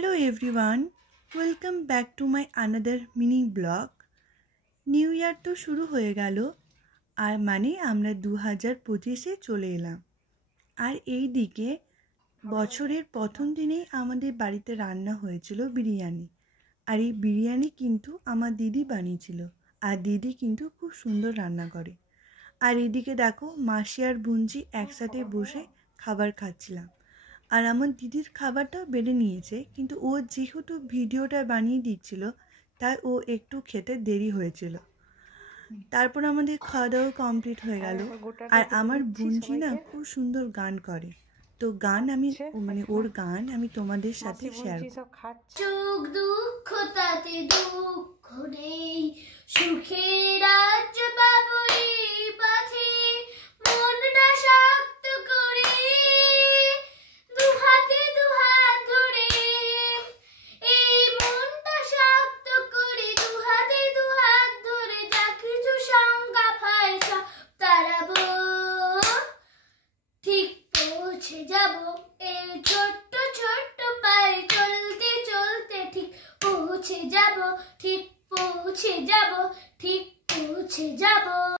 Hello everyone, welcome back to my another mini blog. New year তো শুরু হয়ে গেল আর মানে আমরা 2025-এ চলে এলাম। আর এই দিকে বছরের প্রথম দিনেই আমাদের বাড়িতে রান্না হয়েছিল বিরিয়ানি। আর এই বিরিয়ানি কিন্তু আমার দিদি বানিয়েছিল। আর দিদি কিন্তু খুব সুন্দর রান্না করে। আর এইদিকে দেখো মাসি আর বুঞ্জি একসাথে বসে খাবার খাচ্ছিলাম। আর আমার দিদির খাবারটাও বেড়ে নিয়েছে, কিন্তু ও যেহেতু ভিডিওটা বানিয়ে দিচ্ছিল তাই ও একটু খেতে দেরি হয়েছিল। তারপর আমাদের খাওয়া দাওয়া কমপ্লিট হয়ে গেল। আর আমার বুঞ্জি না খুব সুন্দর গান করে, তো গান আমি ওর গান আমি তোমাদের সাথে শেয়ার করব। সুখ দুঃখ তাতে দুঃখ নেই, সুখের রাজ্য পাবো এই পথে, মনটা শক্ত করে দুহাতে দুহাত ধরে, এই মনটা শক্ত করে দুহাতে দুহাত ধরে, যা কিছু সংজ্ঞা পায় সব তাড়াবো, ঠিক পৌঁছে যাবো এই ছোট্ট ছোট্ট পায়ে চলতে চলতে, ঠিক পৌঁছে যাবো, ঠিক পৌঁছে যাবো, ঠিক পৌঁছে যাবো।